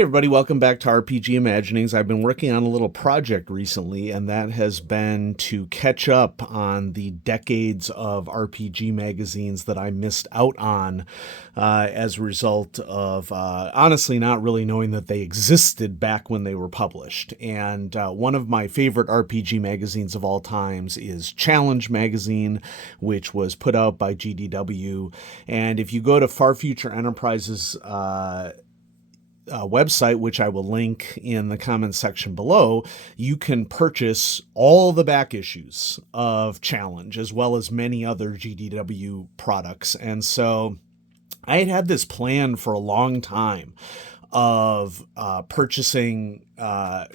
Hey everybody, welcome back to RPG Imaginings. I've been working on a little project recently, and that has been to catch up on the decades of RPG magazines that I missed out on as a result of honestly not really knowing that they existed back when they were published. And one of my favorite RPG magazines of all times is Challenge Magazine, which was put out by GDW. And if you go to Far Future Enterprises website, which I will link in the comments section below, you can purchase all the back issues of Challenge as well as many other GDW products. And so I had this plan for a long time of purchasing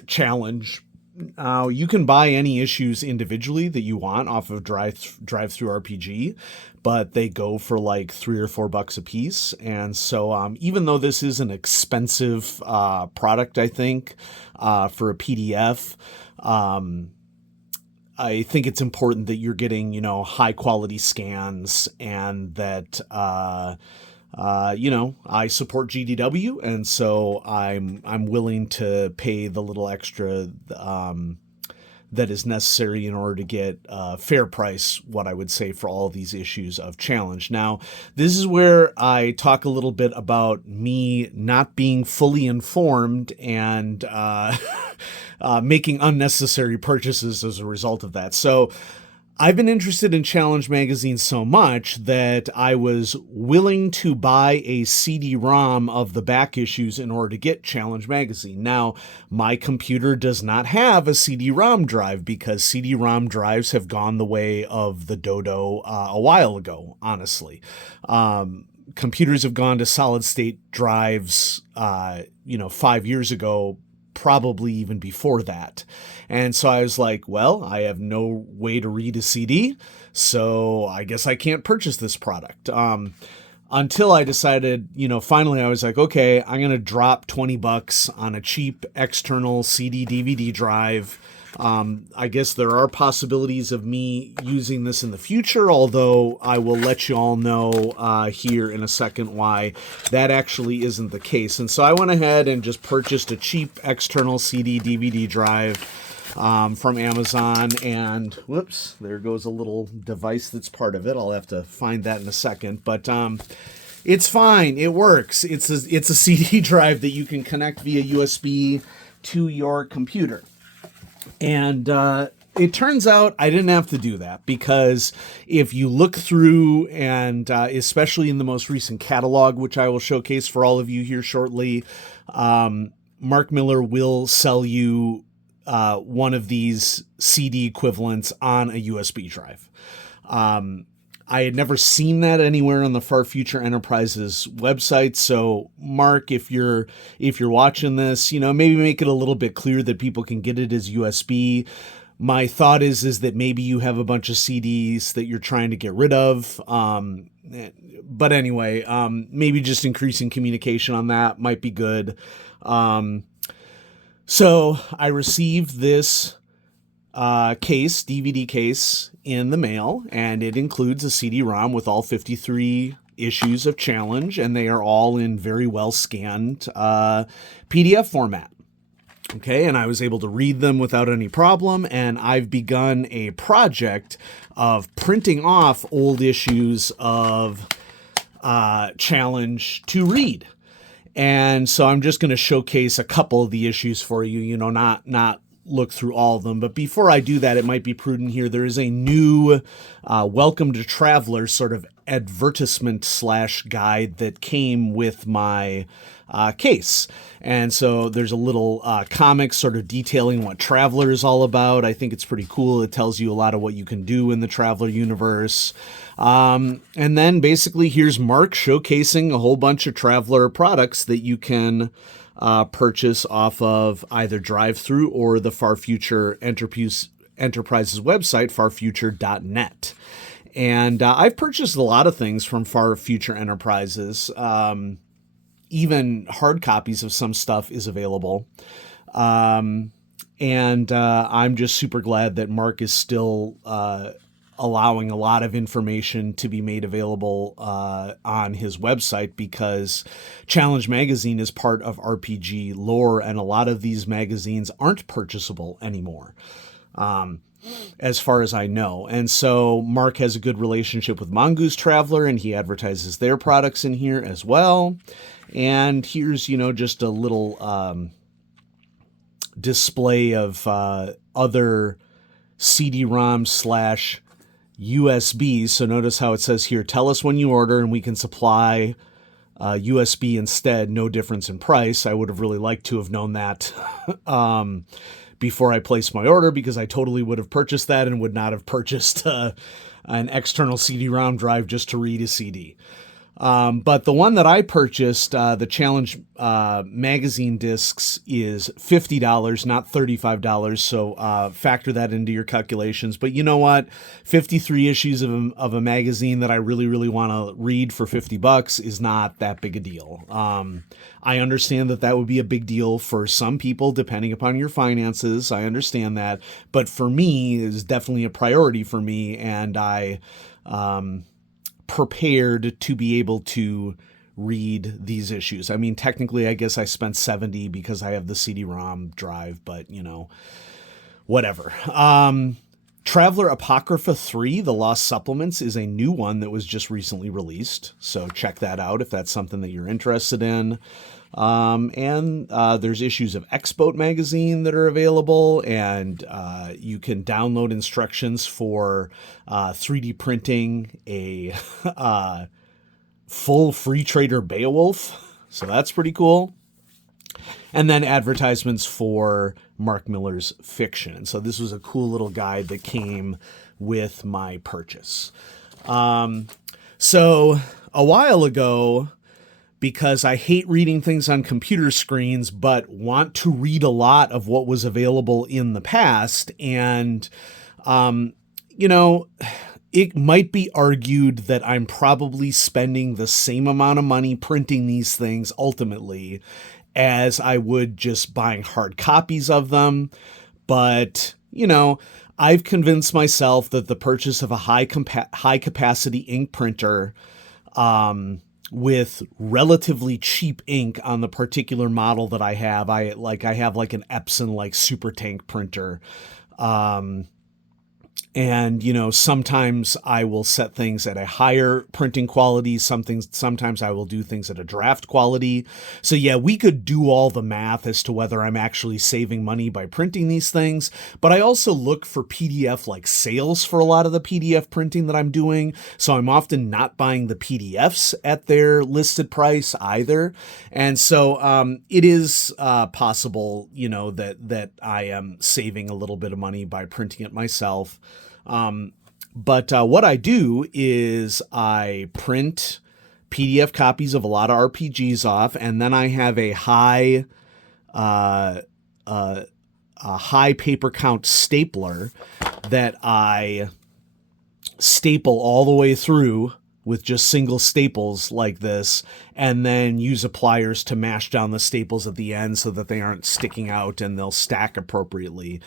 Challenge. You can buy any issues individually that you want off of DriveThruRPG, but they go for like $3 or $4 a piece. And so even though this is an expensive product, I think, for a PDF, I think it's important that you're getting, high quality scans and that, I support GDW, and so I'm willing to pay the little extra that is necessary in order to get a fair price, what I would say, for all these issues of Challenge. Now, this is where I talk a little bit about me not being fully informed and making unnecessary purchases as a result of that. So I've been interested in Challenge Magazine so much that I was willing to buy a CD-ROM of the back issues in order to get Challenge Magazine. Now, my computer does not have a CD-ROM drive because CD-ROM drives have gone the way of the Dodo a while ago, honestly. Computers have gone to solid-state drives, 5 years ago, probably even before that. And so I was like, well, I have no way to read a CD, so I guess I can't purchase this product. Until I decided, finally I was like, okay, I'm going to drop $20 on a cheap external CD DVD drive. I guess there are possibilities of me using this in the future, although I will let you all know here in a second why that actually isn't the case. And so I went ahead and just purchased a cheap external CD DVD drive from Amazon, and whoops, there goes a little device that's part of it. I'll have to find that in a second, but it's fine. It works. It's a CD drive that you can connect via USB to your computer. And it turns out I didn't have to do that, because if you look through, and especially in the most recent catalog, which I will showcase for all of you here shortly, Mark Miller will sell you one of these CD equivalents on a USB drive. I had never seen that anywhere on the Far Future Enterprises website. So, Mark, if you're watching this, maybe make it a little bit clear that people can get it as USB. My thought is that maybe you have a bunch of CDs that you're trying to get rid of. But anyway, maybe just increasing communication on that might be good. So I received this DVD case in the mail, and it includes a CD-ROM with all 53 issues of Challenge, and they are all in very well scanned PDF format. Okay, and I was able to read them without any problem, and I've begun a project of printing off old issues of Challenge to read. And so I'm just going to showcase a couple of the issues for you, not look through all of them. But before I do that, it might be prudent here. There is a new Welcome to Travelers sort of advertisement / guide that came with my case. And so there's a little comic sort of detailing what Traveler is all about. I think it's pretty cool. It tells you a lot of what you can do in the Traveler universe. And then basically here's Mark showcasing a whole bunch of Traveler products that you can purchase off of either DriveThru or the Far Future Enterprises website, farfuture.net. And I've purchased a lot of things from Far Future Enterprises. Even hard copies of some stuff is available. And I'm just super glad that Mark is still allowing a lot of information to be made available on his website, because Challenge Magazine is part of RPG lore, and a lot of these magazines aren't purchasable anymore, as far as I know. And so Mark has a good relationship with Mongoose Traveler, and he advertises their products in here as well. And here's, just a little display of other CD-ROM / USB. So notice how it says here, tell us when you order and we can supply USB instead, no difference in price. I would have really liked to have known that before I placed my order, because I totally would have purchased that and would not have purchased an external CD-ROM drive just to read a CD. But the one that I purchased, the Challenge magazine discs, is $50, not $35. So factor that into your calculations. But you know what? 53 issues of a magazine that I really, really want to read for $50 is not that big a deal. I understand that would be a big deal for some people, depending upon your finances. I understand that. But for me, it's definitely a priority for me. And I prepared to be able to read these issues. I mean, technically, I guess I spent $70 because I have the CD-ROM drive, but whatever. Traveler Apocrypha 3, The Lost Supplements, is a new one that was just recently released. So check that out if that's something that you're interested in. And there's issues of X-Boat magazine that are available, and you can download instructions for 3D printing a full Free Trader Beowulf. So that's pretty cool. And then advertisements for Mark Millar's fiction. And so this was a cool little guide that came with my purchase. So a while ago, because I hate reading things on computer screens, but want to read a lot of what was available in the past. And, it might be argued that I'm probably spending the same amount of money printing these things ultimately as I would just buying hard copies of them. But, I've convinced myself that the purchase of a high capacity ink printer, with relatively cheap ink on the particular model that I have. I have like an Epson super tank printer. And, sometimes I will set things at a higher printing quality. Sometimes I will do things at a draft quality. So yeah, we could do all the math as to whether I'm actually saving money by printing these things. But I also look for PDF sales for a lot of the PDF printing that I'm doing. So I'm often not buying the PDFs at their listed price either. And so it is possible, that I am saving a little bit of money by printing it myself. But what I do is I print PDF copies of a lot of RPGs off, and then I have a high paper count stapler that I staple all the way through with just single staples like this, and then use a pliers to mash down the staples at the end so that they aren't sticking out and they'll stack appropriately.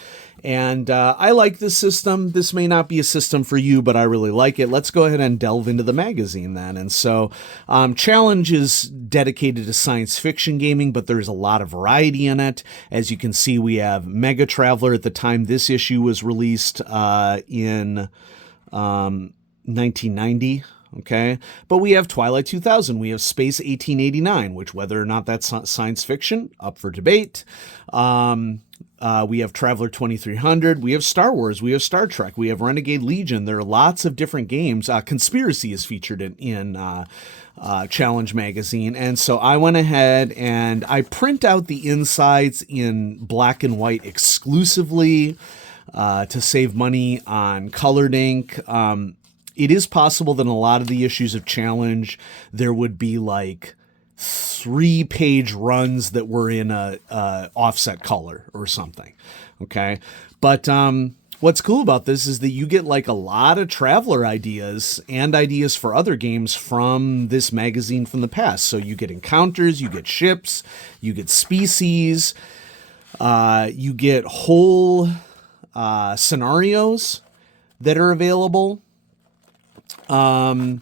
And I like this system. This may not be a system for you, but I really like it. Let's go ahead and delve into the magazine then. And so Challenge is dedicated to science fiction gaming, but there's a lot of variety in it. As you can see, we have Mega Traveler at the time this issue was released in 1990. Okay, but we have Twilight 2000, we have Space 1889, which whether or not that's science fiction, up for debate. We have Traveler 2300, we have Star Wars, we have Star Trek, we have Renegade Legion. There are lots of different games. Conspiracy is featured in Challenge magazine, and so I went ahead and I print out the insides in black and white exclusively to save money on colored ink. It is possible that in a lot of the issues of Challenge, there would be 3-page runs that were in a offset color or something. Okay. But what's cool about this is that you get a lot of Traveler ideas and ideas for other games from this magazine from the past. So you get encounters, you get ships, you get species, you get whole scenarios. that are available. You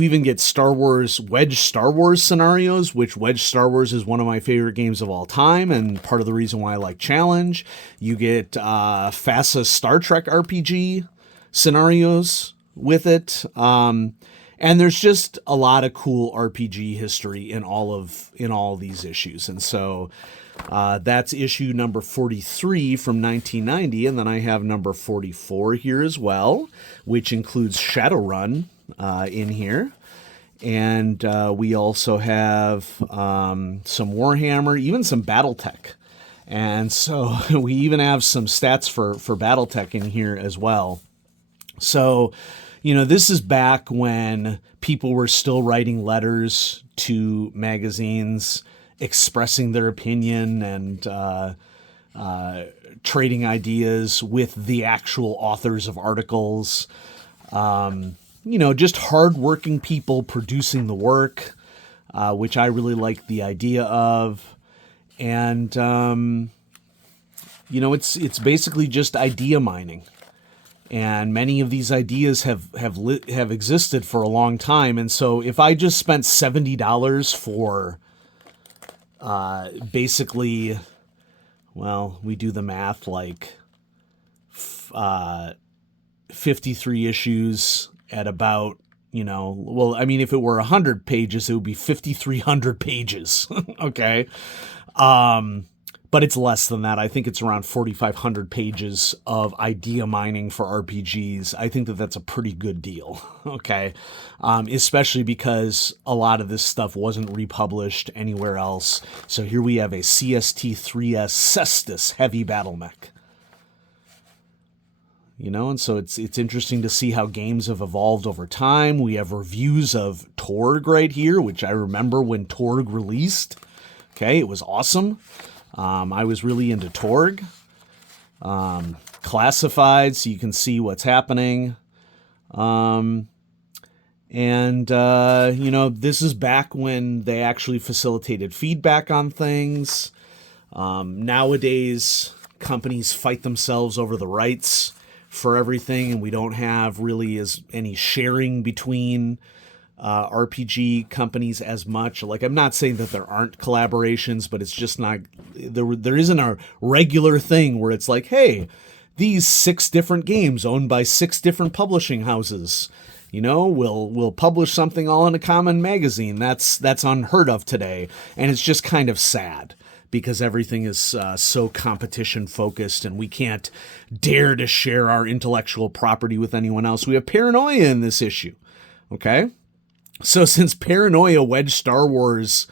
even get Wedge Star Wars scenarios, which Wedge Star Wars is one of my favorite games of all time, and part of the reason why I like Challenge. You get FASA Star Trek RPG scenarios with it. And there's just a lot of cool RPG history in all these issues. And so that's issue number 43 from 1990. And then I have number 44 here as well, which includes Shadowrun in here. And we also have some Warhammer, even some Battletech. And so we even have some stats for Battletech in here as well. So, this is back when people were still writing letters to magazines expressing their opinion and trading ideas with the actual authors of articles. Just hardworking people producing the work, which I really like the idea of. And, it's basically just idea mining. And many of these ideas have existed for a long time. And so if I just spent $70 for basically, we do the math, like 53 issues at about, if it were 100 pages, it would be 5,300 pages. Okay. But it's less than that. I think it's around 4,500 pages of idea mining for RPGs. I think that that's a pretty good deal, okay? Especially because a lot of this stuff wasn't republished anywhere else. So here we have a CST-3S Cestus heavy battle mech. And so it's interesting to see how games have evolved over time. We have reviews of Torg right here, which I remember when Torg released. Okay, it was awesome. I was really into Torg. Classified, so you can see what's happening. This is back when they actually facilitated feedback on things. Nowadays, companies fight themselves over the rights for everything, and we don't have really any sharing between RPG companies as much. Like, I'm not saying that there aren't collaborations, but it's just not, there isn't a regular thing where it's like, hey, these 6 different games owned by 6 different publishing houses, we'll publish something all in a common magazine. That's unheard of today. And it's just kind of sad because everything is so competition focused and we can't dare to share our intellectual property with anyone else. We have Paranoia in this issue. Okay. So since Paranoia, Wedge Star Wars,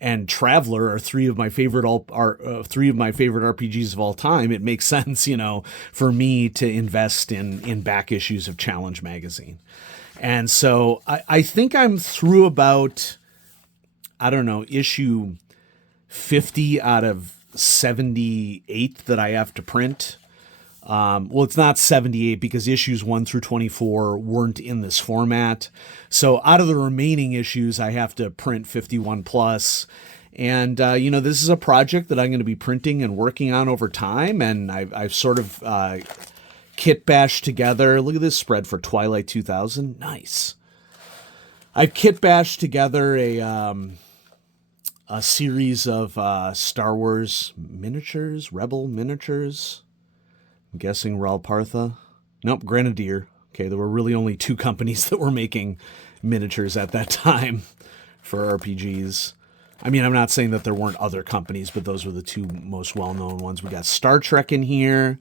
and Traveler are three of my favorite RPGs of all time, it makes sense, for me to invest in back issues of Challenge magazine. And so I think I'm through about, issue 50 out of 78 that I have to print. It's not 78 because issues 1 through 24 weren't in this format. So out of the remaining issues, I have to print 51 plus. And, this is a project that I'm going to be printing and working on over time. And I've sort of kit bashed together. Look at this spread for Twilight 2000. Nice. I've kit bashed together a series of Star Wars miniatures, Rebel miniatures. I'm guessing Ralpartha. Nope, Grenadier. Okay, there were really only 2 companies that were making miniatures at that time for RPGs. I mean, I'm not saying that there weren't other companies, but those were the 2 most well-known ones. We got Star Trek in here.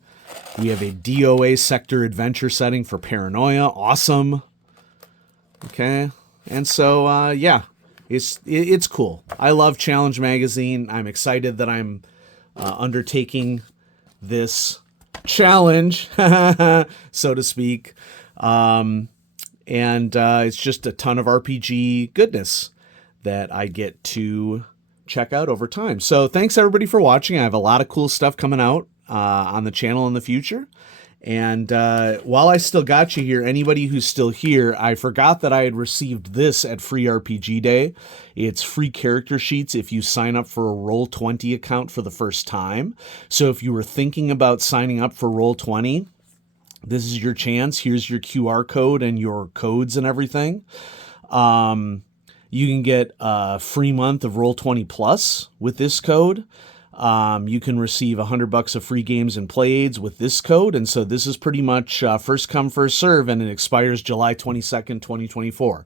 We have a DOA sector adventure setting for Paranoia. Awesome. Okay, and so, it's cool. I love Challenge Magazine. I'm excited that I'm undertaking this challenge, so to speak. It's just a ton of RPG goodness that I get to check out over time. So thanks everybody for watching. I have a lot of cool stuff coming out on the channel in the future. And while I still got you here, anybody who's still here, I forgot that I had received this at Free RPG Day. It's free character sheets if you sign up for a Roll20 account for the first time. So if you were thinking about signing up for Roll20, This is your chance. Here's your QR code and your codes and everything. You can get a free month of Roll20 Plus with this code. You can receive $100 of free games and play aids with this code. And so this is pretty much first come, first serve, and it expires July 22nd, 2024.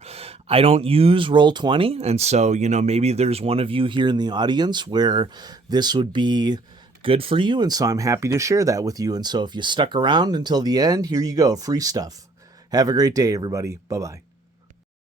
I don't use Roll20, and so, maybe there's one of you here in the audience where this would be good for you, and so I'm happy to share that with you. And so if you stuck around until the end, here you go, free stuff. Have a great day, everybody. Bye-bye.